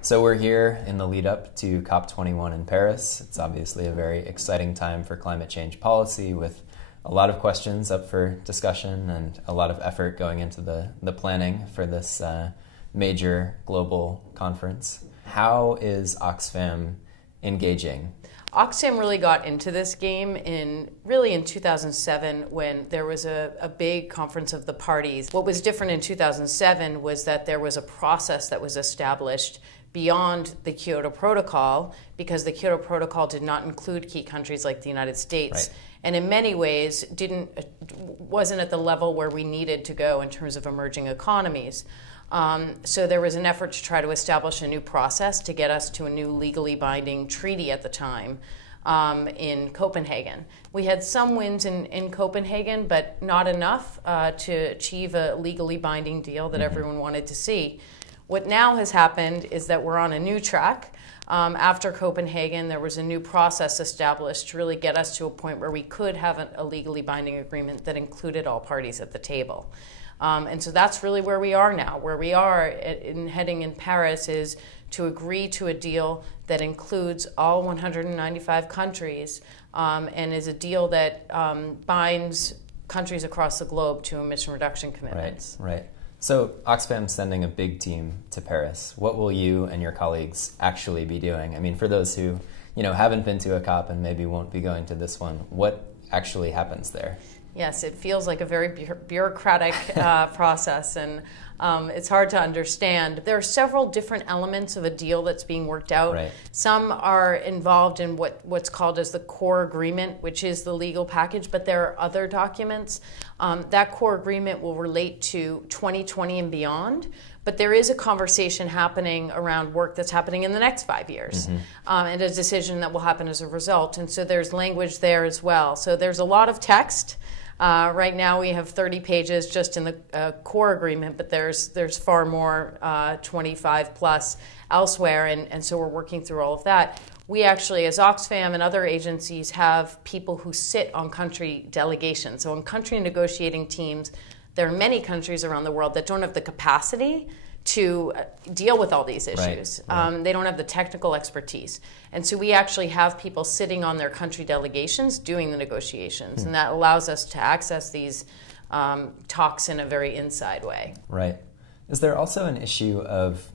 So we're here in the lead up to COP21 in Paris. It's obviously a very exciting time for climate change policy with a lot of questions up for discussion and a lot of effort going into the planning for this major global conference. How is Oxfam engaging? Oxfam really got into this game in 2007 when there was a big conference of the parties. What was different in 2007 was that there was a process that was established beyond the Kyoto Protocol, because the Kyoto Protocol did not include key countries like the United States. Right. And in many ways wasn't at the level where we needed to go in terms of emerging economies. So there was an effort to try to establish a new process to get us to a new legally binding treaty at the time in Copenhagen. We had some wins in Copenhagen, but not enough to achieve a legally binding deal that everyone wanted to see. What now has happened is that we're on a new track. After Copenhagen, there was a new process established to really get us to a point where we could have a legally binding agreement that included all parties at the table. And so that's really where we are now. Where we are heading in Paris is to agree to a deal that includes all 195 countries and is a deal that binds countries across the globe to emission reduction commitments. Right. So Oxfam's sending a big team to Paris. What will you and your colleagues actually be doing? I mean, for those who haven't been to a COP and maybe won't be going to this one, what actually happens there? Yes, it feels like a very bureaucratic process, and it's hard to understand. There are several different elements of a deal that's being worked out. Right. Some are involved in what's called as the core agreement, which is the legal package, but there are other documents. That core agreement will relate to 2020 and beyond, but there is a conversation happening around work that's happening in the next 5 years, and a decision that will happen as a result. And so there's language there as well. So there's a lot of text. Right now we have 30 pages just in the core agreement, but there's far more, 25 plus elsewhere, and so we're working through all of that. We actually, as Oxfam and other agencies, have people who sit on country delegations. So on country negotiating teams, there are many countries around the world that don't have the capacity to deal with all these issues. Right. They don't have the technical expertise. And so we actually have people sitting on their country delegations doing the negotiations. And that allows us to access these talks in a very inside way. Right. Is there also an issue of,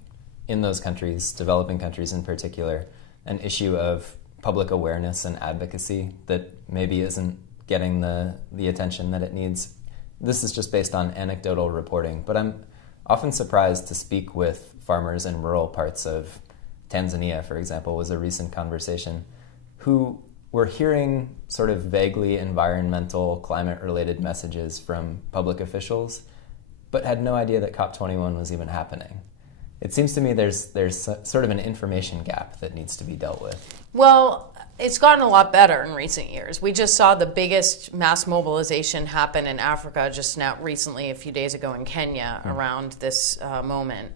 in those countries, developing countries in particular, an issue of public awareness and advocacy that maybe isn't getting the attention that it needs? This is just based on anecdotal reporting, but I'm often surprised to speak with farmers in rural parts of Tanzania, for example, was a recent conversation, who were hearing sort of vaguely environmental, climate-related messages from public officials, but had no idea that COP21 was even happening. It seems to me there's sort of an information gap that needs to be dealt with. Well, it's gotten a lot better in recent years. We just saw the biggest mass mobilization happen in Africa just now recently, a few days ago in Kenya, around this moment.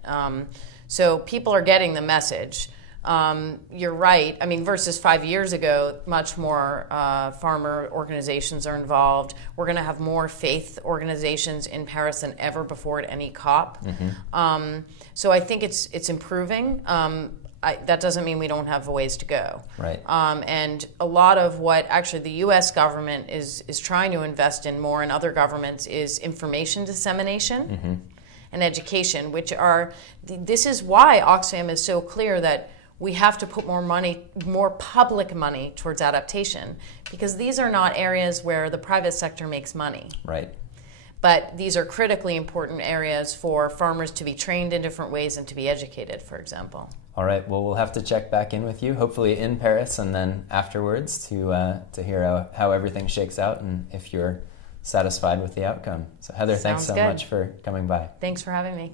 So people are getting the message. You're right. I mean, versus 5 years ago, much more farmer organizations are involved. We're going to have more faith organizations in Paris than ever before at any COP. So I think it's improving. That doesn't mean we don't have a ways to go. Right. And a lot of what actually the U.S. government is trying to invest in more, and other governments, is information dissemination and education, which are, this is why Oxfam is so clear that we have to put more money, more public money towards adaptation, because these are not areas where the private sector makes money. Right. But these are critically important areas for farmers to be trained in different ways and to be educated, for example. All right. Well, we'll have to check back in with you, hopefully in Paris, and then afterwards to hear how everything shakes out and if you're satisfied with the outcome. So Heather, thanks so much for coming by. Thanks for having me.